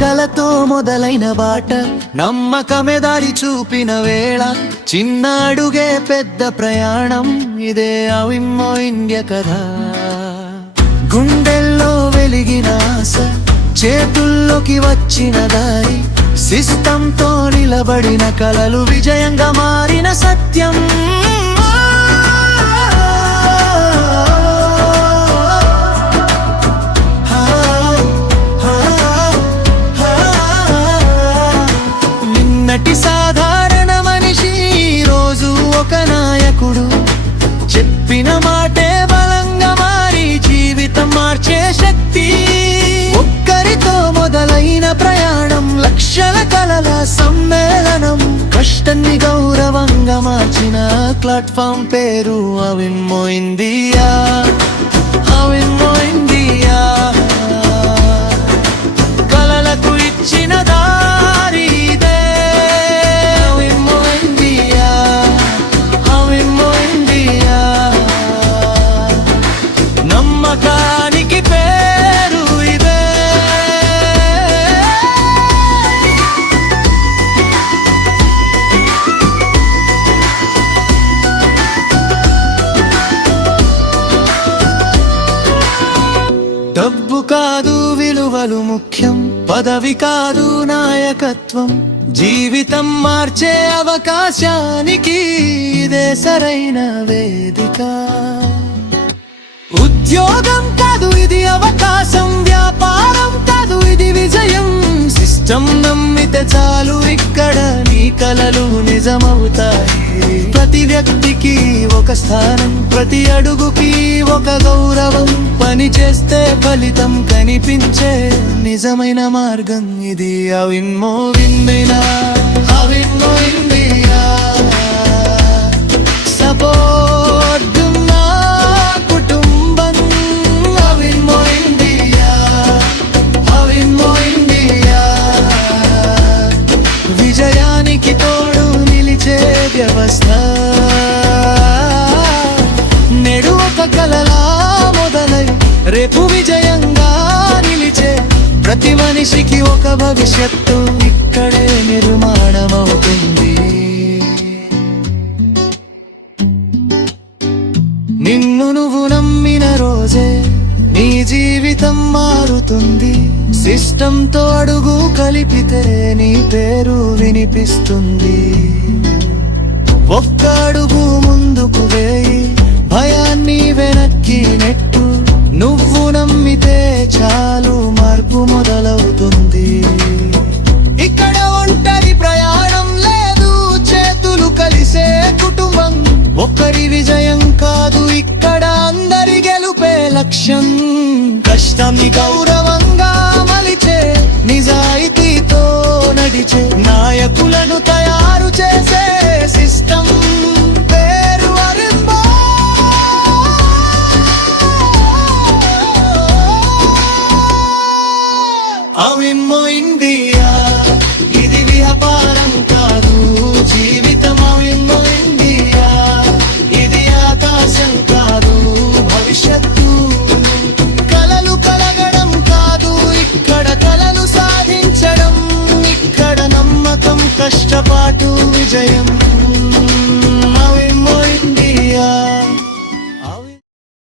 కలతో మొదలైన బాట నమ్మకమే దారి చూపిన వేళ, చిన్న అడుగే పెద్ద ప్రయాణం, ఇదే అవిమ్మో ఇండియా కథ. గుండెల్లో వెలిగిన ఆశ, చేతుల్లోకి వచ్చిన దారి, సిస్టంతో నిలబడిన కలలు, విజయంగా మారిన సత్యం. నిన్నటి సాధారణ మనిషి రోజు ఒక నాయకుడు, చెప్పిన మాటే బలంగా మారి జీవితం మార్చే శక్తి. ఒక్కరితో మొదలైన ప్రయాణం, లక్షల కలల సమ్మేళనం, కష్టాన్ని గౌరవంగా మార్చిన ప్లాట్ఫామ్ పేరు అవిమ్మో ఇండియా, అవిమ్మో ఇండియా. కలలకు ఇచ్చిన దారి ఇదే, అవిమ్మో ఇండియా, అవిమ్మో ఇండియా. నమ్మకానికి పేరు ఇదే. డబ్బు కాదు విలువలు ముఖ్యం, పదవి కాదు నాయకత్వం, జీవితం మార్చే అవకాశానికి ఇదే సరైన వేదిక. ఉద్యోగం కాదు ఇది అవకాశం, వ్యాపారం కాదు ఇది విజయం, సిస్టం నమ్మితే చాలు ఇక్కడ నీ కలలు నిజమవుతాయి. ప్రతి వ్యక్తికి ఒక స్థానం, ప్రతి అడుగుకి ఒక గౌరవం, పని చేస్తే ఫలితం కనిపించే నిజమైన మార్గం, ఇది అవిమ్మో ఇండియా, అవిమ్మో ఇండియా. సపోర్ట్ నా కుటుంబం, అవిమ్మో ఇండియా, అవిమ్మో ఇండియా. విజయానికి తోడు నిలిచే వ్యవస్థ, నేడు ఒక కలలా మొదలై రేపు విజయంగా నిలిచే ప్రతి మనిషికి ఒక భవిష్యత్తు ఇక్కడే నిర్మాణమవుతుంది. నిన్ను నువ్వు నమ్మిన రోజే నీ జీవితం మారుతుంది. సిస్టంతో అడుగు కలిపితే నీ పేరు వినిపిస్తుంది. ఒక్క అడుగు ముందుకు వేయి, భయాన్ని వెనక్కి నెట్టు, నువ్వు నమ్మితే చాలు మార్పు మొదలవుతుంది. ఇక్కడ ఒంటరి ప్రయాణం లేదు, చేతులు కలిసే కుటుంబం, ఒక్కరి విజయం కాదు ఇక్కడ అందరి గెలుపే లక్ష్యం. కష్టాన్ని గౌరవంగా మలిచే, నిజాయితీతో నడిచే నాయకులను తయారు చేసే